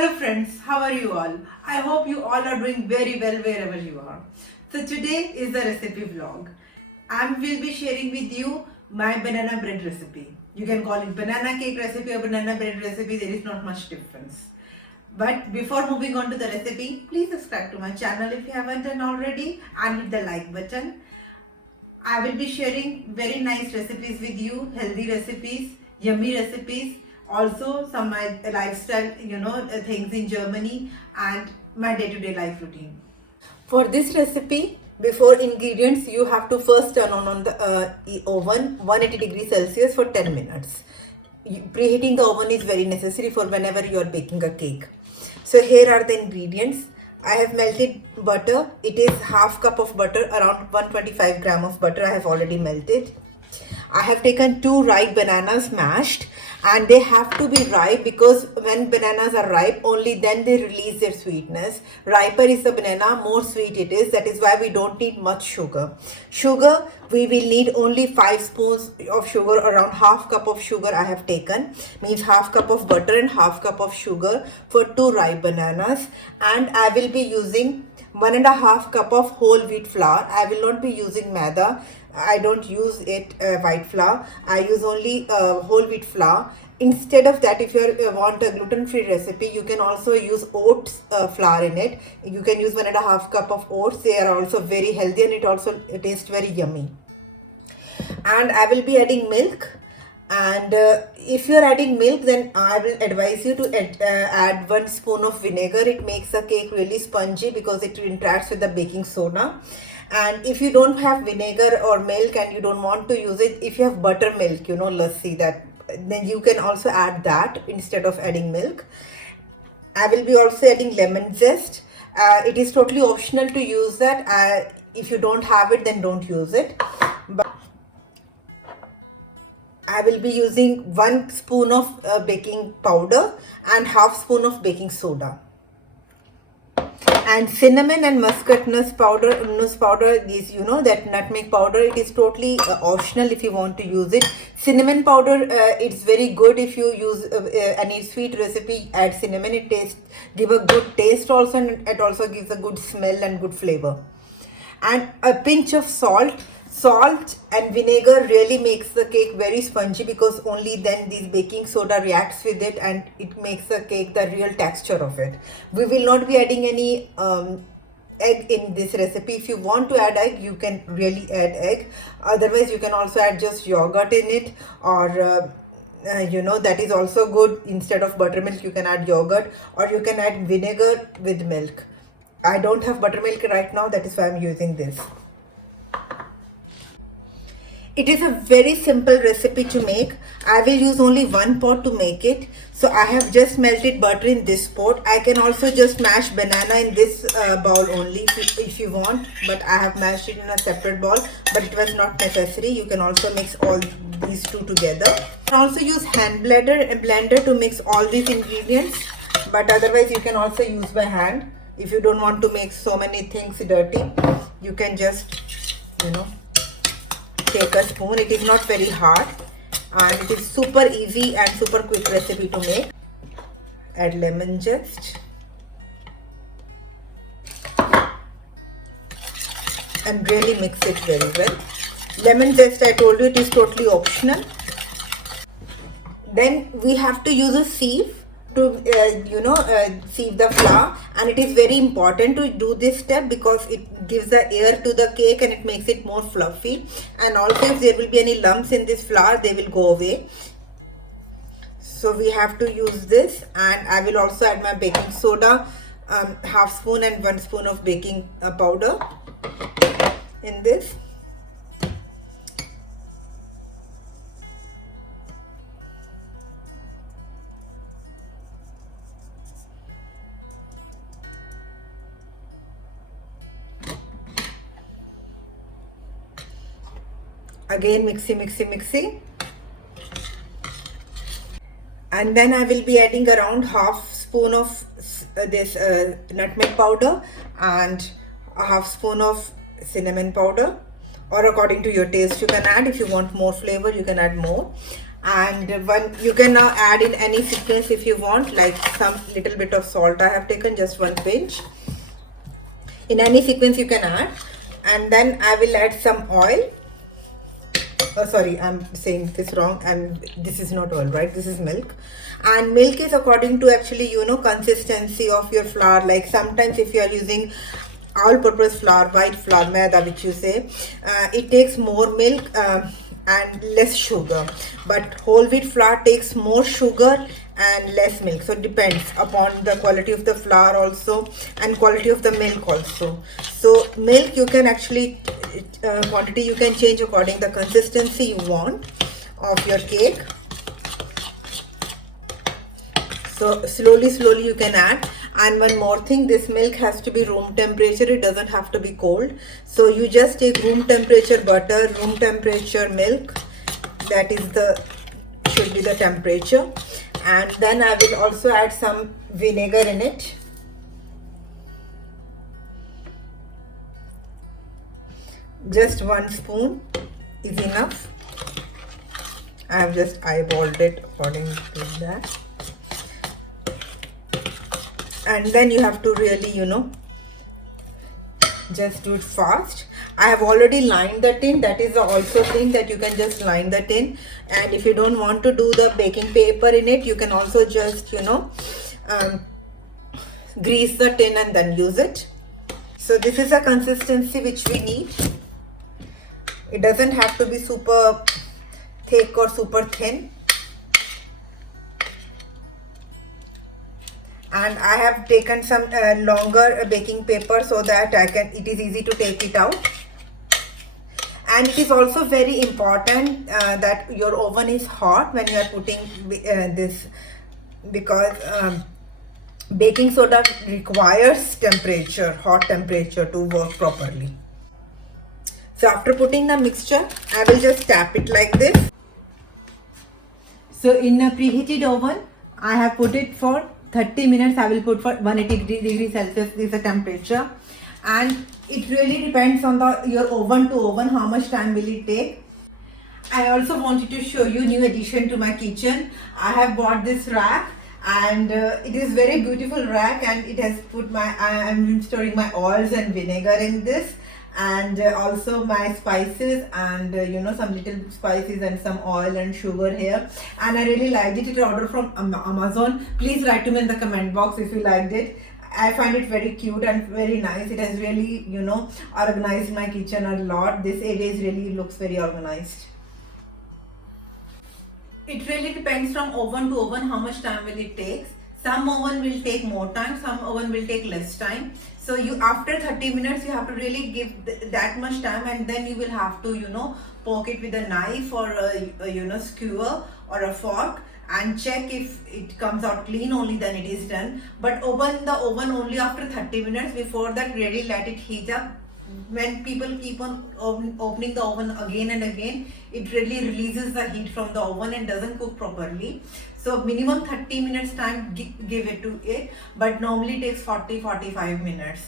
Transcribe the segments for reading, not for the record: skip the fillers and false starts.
Hello friends, how are you all? I hope you all are doing very well wherever you are. So today is the recipe vlog. I will be sharing with you my banana bread recipe. You can call it banana cake recipe or banana bread recipe, there is not much difference. But before moving on to the recipe, please subscribe to my channel if you haven't done already and hit the like button. I will be sharing very nice recipes with you, healthy recipes, yummy recipes, also some my lifestyle, things in Germany and my day-to-day life routine. For this recipe, before ingredients, you have to first turn on the oven 180 degrees Celsius for 10 minutes. Preheating the oven is very necessary for whenever you are baking a cake. So here are the ingredients. I have melted butter. It is half cup of butter, around 125 gram of butter I have already melted. I have taken 2 ripe bananas mashed, and they have to be ripe because when bananas are ripe, only then they release their sweetness. Riper is the banana, more sweet it is. That is why we don't need much sugar. Sugar, we will need only 5 spoons of sugar, around half cup of sugar I have taken. Means half cup of butter and half cup of sugar for 2 ripe bananas. And I will be using 1.5 cup of whole wheat flour. I will not be using maida. I don't use it white flour. I use only whole wheat flour. Instead of that, if you want a gluten-free recipe, you can also use oats flour in it. You can use 1.5 cup of oats. They are also very healthy and it also tastes very yummy. And I will be adding milk. And if you are adding milk, then I will advise you to add 1 spoon of vinegar. It makes the cake really spongy because it interacts with the baking soda. And if you don't have vinegar or milk and you don't want to use it, if you have buttermilk, lassi, that then you can also add that instead of adding milk. I will be also adding lemon zest. It is totally optional to use that. If you don't have it, then don't use it. But I will be using 1 spoon of baking powder and half spoon of baking soda. And cinnamon and muscat nuts powder is, that nutmeg powder, it is totally optional if you want to use it. Cinnamon powder, it's very good if you use any sweet recipe, add cinnamon. It give a good taste also, and it also gives a good smell and good flavor. And a pinch of salt. Salt and vinegar really makes the cake very spongy because only then this baking soda reacts with it and it makes the cake the real texture of it. We will not be adding any egg in this recipe. If you want to add egg, you can really add egg. Otherwise, you can also add just yogurt in it, or that is also good. Instead of buttermilk, you can add yogurt, or you can add vinegar with milk. I don't have buttermilk right now, that is why I'm using this. It is a very simple recipe to make. I will use only 1 pot to make it. So I have just melted butter in this pot. I can also just mash banana in this bowl only if you want. But I have mashed it in a separate bowl. But it was not necessary. You can also mix all these two together. You can also use hand blender to mix all these ingredients. But otherwise you can also use by hand. If you don't want to make so many things dirty, you can just, take a spoon. It is not very hard and it is super easy and super quick recipe to make. Add lemon zest and really mix it very well. Lemon zest, I told you, it is totally optional. Then we have to use a sieve to sieve the flour, and it is very important to do this step because it gives the air to the cake and it makes it more fluffy. And also if there will be any lumps in this flour, they will go away. So we have to use this, and I will also add my baking soda, half spoon and 1 spoon of baking powder in this. Again mixy. And then I will be adding around half spoon of this nutmeg powder and a half spoon of cinnamon powder, or according to your taste you can add. If you want more flavor, you can add more. And one, you can now add in any sequence if you want, like some little bit of salt I have taken, just one pinch. In any sequence you can add. And then I will add some oil. Oh, sorry, I'm saying this wrong, and this is not oil, right? This is milk. And milk is according to actually, consistency of your flour. Like sometimes if you are using all purpose flour, white flour, maida, which you say, it takes more milk and less sugar. But whole wheat flour takes more sugar and less milk. So it depends upon the quality of the flour also, and quality of the milk also. So milk you can actually quantity you can change according the consistency you want of your cake. So slowly you can add. And one more thing, this milk has to be room temperature, it doesn't have to be cold. So you just take room temperature butter, room temperature milk, that is the should be the temperature. And then I will also add some vinegar in it. Just 1 spoon is enough. I have just eyeballed it according to that. And then you have to really, just do it fast. I have already lined the tin. That is the also thing, that you can just line the tin. And if you don't want to do the baking paper in it, you can also just, grease the tin and then use it. So this is a consistency which we need. It doesn't have to be super thick or super thin. And I have taken some longer baking paper so that it is easy to take it out. And it is also very important that your oven is hot when you are putting this, because baking soda requires temperature, hot temperature, to work properly. So after putting the mixture, I will just tap it like this. So in a preheated oven, I have put it for 30 minutes. I will put for 180 degrees Celsius is the temperature. And it really depends on your oven to oven, how much time will it take. I also wanted to show you new addition to my kitchen. I have bought this rack, and it is very beautiful rack, and it has put I am storing my oils and vinegar in this, and also my spices, and some little spices and some oil and sugar here. And I really liked it. It ordered from Amazon. Please write to me in the comment box if you liked it. I find it very cute and very nice. It has really organized my kitchen a lot. This area really looks very organized. It really depends from oven to oven how much time will it take. Some oven will take more time, some oven will take less time. So after 30 minutes you have to really give that much time, and then you will have to poke it with a knife or a skewer or a fork, and check if it comes out clean, only then it is done. But open the oven only after 30 minutes. Before that, really let it heat up. When people keep on opening the oven again and again, it really releases the heat from the oven and doesn't cook properly. So minimum 30 minutes time give it to it, but normally it takes 40-45 minutes.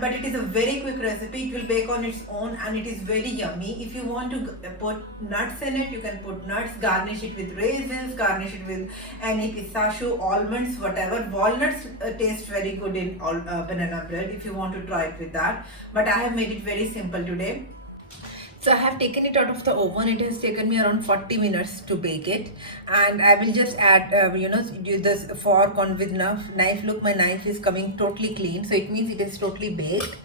But it is a very quick recipe. It will bake on its own, and it is very yummy. If you want to put nuts in it, you can put nuts, garnish it with raisins, garnish it with any pistachio, almonds, whatever. Walnuts taste very good in banana bread if you want to try it with that. But I have made it very simple today. So I have taken it out of the oven. It has taken me around 40 minutes to bake it, and I will just add use this fork on with knife. Look, my knife is coming totally clean, so it means it is totally baked.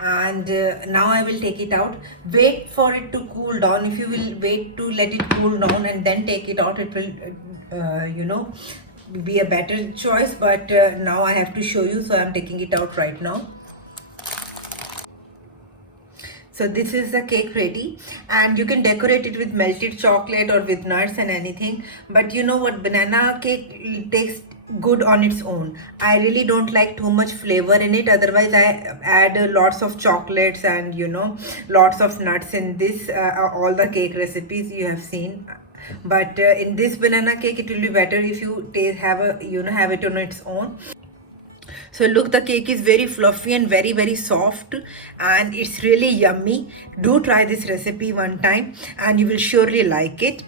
And now I will take it out. Wait for it to cool down. If you will wait to let it cool down and then take it out, it will be a better choice. But now I have to show you, so I am taking it out right now. So this is the cake ready, and you can decorate it with melted chocolate or with nuts and anything. But you know what, banana cake tastes good on its own. I really don't like too much flavor in it. Otherwise I add lots of chocolates and lots of nuts in this all the cake recipes you have seen. But in this banana cake, it will be better if you have it on its own. So look, the cake is very fluffy and very soft, and it's really yummy. Do try this recipe one time and you will surely like it.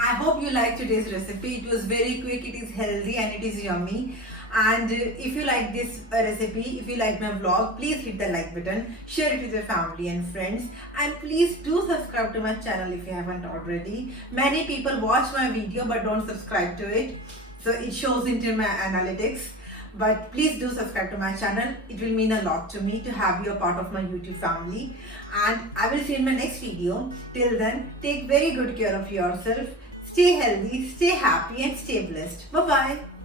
I hope you liked today's recipe. It was very quick, it is healthy and it is yummy. And if you like this recipe, if you like my vlog, please hit the like button, share it with your family and friends, and please do subscribe to my channel if you haven't already. Many people watch my video but don't subscribe to it, so it shows into my analytics. But please do subscribe to my channel. It will mean a lot to me to have you a part of my YouTube family. And I will see you in my next video. Till then, take very good care of yourself. Stay healthy, stay happy and stay blessed. Bye bye.